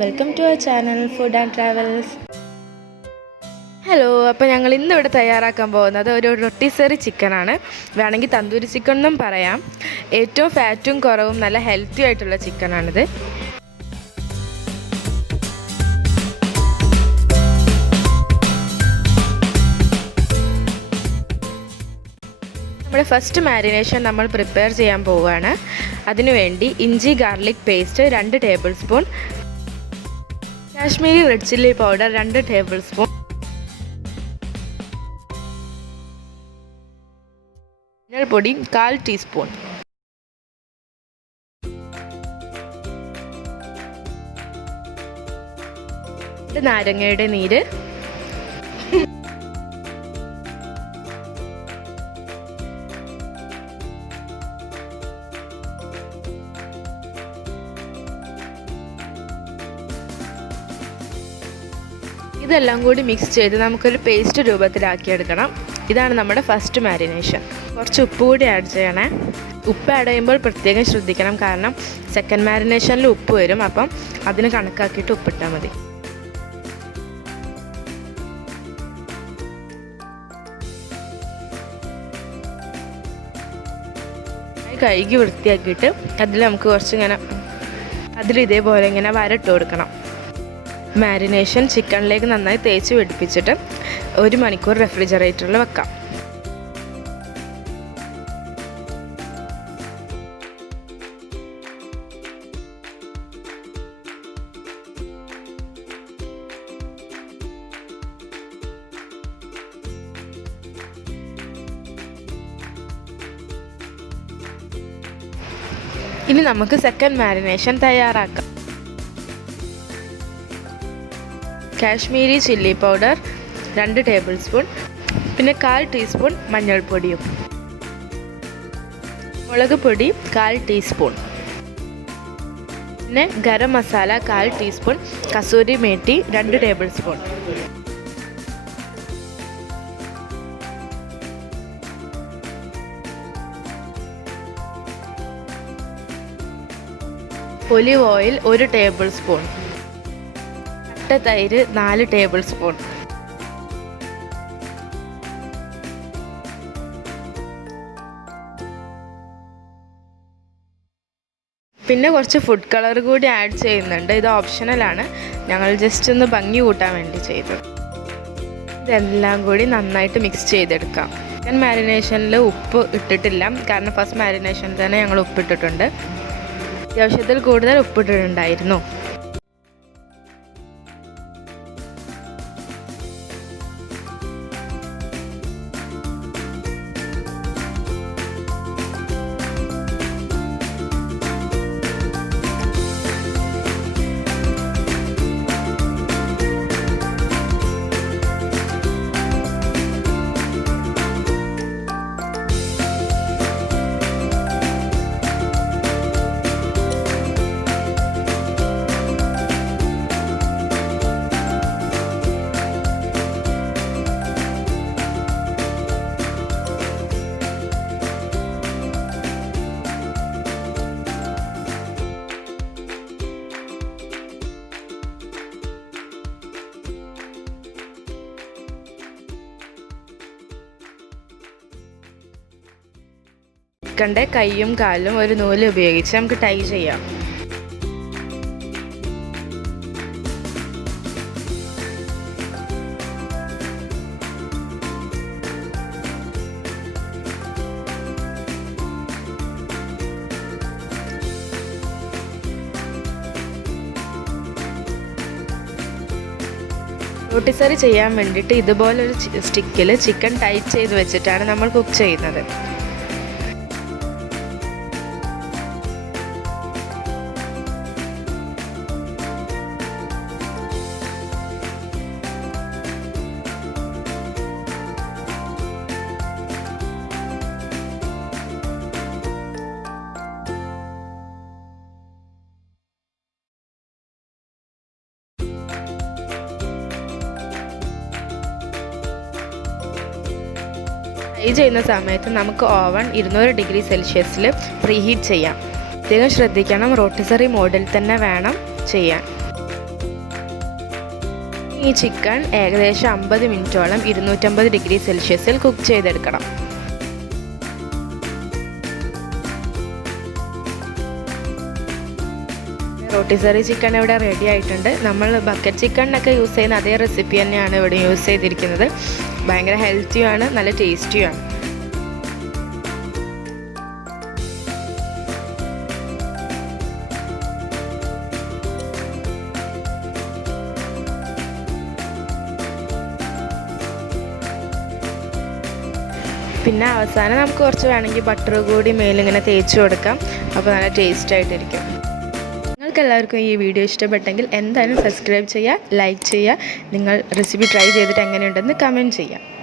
Welcome to our channel food and travels. Hello, അപ്പോൾ ഞങ്ങൾ ഇന്നിവിടെ തയ്യാറാക്കാൻ പോകുന്നത് ഒരു റൊട്ടിസറി ചിക്കനാണ്. വേണമെങ്കിൽ തന്തൂരി ചിക്കൻ എന്നും പറയാം. ഏറ്റവും ഫാറ്റും കുറവും നല്ല ഹെൽത്തി ആയിട്ടുള്ള ചിക്കനാണിത്. നമ്മുടെ ഫസ്റ്റ് മാരിനേഷൻ നമ്മൾ പ്രിപ്പയർ ചെയ്യാൻ പോവുകയാണ്. അതിനുവേണ്ടി ഇഞ്ചി garlic paste 2 table spoon, Kashmiri red chilli powder 2 table spoon, മഞ്ഞൾപ്പൊടി 1/4 ടീസ്പൂൺ, നാരങ്ങയുടെ നീര്, ഇതെല്ലാം കൂടി മിക്സ് ചെയ്ത് നമുക്കൊരു പേസ്റ്റ് രൂപത്തിലാക്കിയെടുക്കണം. ഇതാണ് നമ്മുടെ ഫസ്റ്റ് മാരിനേഷൻ. കുറച്ച് ഉപ്പ് കൂടി ആഡ് ചെയ്യണേ. ഉപ്പ് ആഡ് ചെയ്യുമ്പോൾ പ്രത്യേകം ശ്രദ്ധിക്കണം, കാരണം സെക്കൻഡ് മാരിനേഷനിൽ ഉപ്പ് വരും. അപ്പം അതിന് കണക്കാക്കിയിട്ട് ഉപ്പിട്ടാൽ മതി. കഴുകി വൃത്തിയാക്കിയിട്ട് അതിൽ നമുക്ക് കുറച്ച് ഇതേപോലെ ഇങ്ങനെ വരട്ട് കൊടുക്കണം. മാരിനേഷൻ ചിക്കനിലേക്ക് നന്നായി തേച്ച് പിടിപ്പിച്ചിട്ട് 1 മണിക്കൂർ റെഫ്രിജറേറ്ററിൽ വെക്കാം. ഇനി നമുക്ക് സെക്കൻഡ് മാരിനേഷൻ തയ്യാറാക്കാം. Kashmiri chilli powder 2 table spoon, പിന്നെ 1/4 ടീസ്പൂൺ മഞ്ഞൾപ്പൊടിയും, മുളക് പൊടി 1/4 ടീസ്പൂൺ, പിന്നെ garam masala 1/4 teaspoon, kasuri methi 2 table spoon, olive oil 1 table spoon, തൈര് 4 ടേബിൾ സ്പൂൺ, പിന്നെ കുറച്ച് ഫുഡ് കളർ കൂടി ആഡ് ചെയ്യുന്നുണ്ട്. ഇത് ഓപ്ഷണലാണ്, ഞങ്ങൾ ജസ്റ്റ് ഒന്ന് ഭംഗി കൂട്ടാൻ വേണ്ടി ചെയ്തത്. ഇതെല്ലാം കൂടി നന്നായിട്ട് മിക്സ് ചെയ്തെടുക്കാം. ചിക്കൻ മാരിനേഷനിൽ ഉപ്പ് ഇട്ടിട്ടില്ല, കാരണം ഫസ്റ്റ് മാരിനേഷനിൽ തന്നെ ഞങ്ങൾ ഉപ്പിട്ടിട്ടുണ്ട്. അത്യാവശ്യത്തിൽ കൂടുതൽ ഉപ്പിട്ടിട്ടുണ്ടായിരുന്നു. ചിക്കൻ്റെ കൈയും കാലും ഒരു നൂല് ഉപയോഗിച്ച് നമുക്ക് ടൈ ചെയ്യാം. റോട്ടിസറി ചെയ്യാൻ വേണ്ടിയിട്ട് ഇതുപോലൊരു സ്റ്റിക്കിൽ ചിക്കൻ ടൈറ്റ് ചെയ്ത് വെച്ചിട്ടാണ് നമ്മൾ കുക്ക് ചെയ്യുന്നത്. ഫ്രൈ ചെയ്യുന്ന സമയത്ത് നമുക്ക് ഓവൻ 200 ഡിഗ്രി സെൽഷ്യസിൽ പ്രീഹീറ്റ് ചെയ്യാം. പ്രത്യേകം ശ്രദ്ധിക്കണം, റോട്ടിസറി മോഡിൽ തന്നെ വേണം ചെയ്യാൻ. ഈ ചിക്കൻ ഏകദേശം 50 മിനിറ്റോളം 250 ഡിഗ്രി സെൽഷ്യസിൽ കുക്ക് ചെയ്തെടുക്കണം. റോട്ടിസറി ചിക്കൻ ഇവിടെ റെഡി ആയിട്ടുണ്ട്. നമ്മൾ ബക്കറ്റ് ചിക്കനൊക്കെ യൂസ് ചെയ്യുന്ന അതേ റെസിപ്പി തന്നെയാണ് ഇവിടെ യൂസ് ചെയ്തിരിക്കുന്നത്. ഭയങ്കര ഹെൽത്തിയുമാണ്, നല്ല ടേസ്റ്റിയുമാണ്. പിന്നെ അവസാനം നമുക്ക് കുറച്ച് വേണമെങ്കിൽ ബട്ടർ കൂടി മേലിങ്ങനെ തേച്ച് കൊടുക്കാം. അപ്പോൾ നല്ല ടേസ്റ്റ് ആയിട്ടിരിക്കും. നിങ്ങൾക്ക് എല്ലാവർക്കും ഈ വീഡിയോ ഇഷ്ടപ്പെട്ടെങ്കിൽ എന്തായാലും സബ്സ്ക്രൈബ് ചെയ്യുക, ലൈക്ക് ചെയ്യുക. നിങ്ങൾ റെസിപ്പി ട്രൈ ചെയ്തിട്ട് എങ്ങനെയുണ്ടെന്ന് കമൻറ്റ് ചെയ്യുക.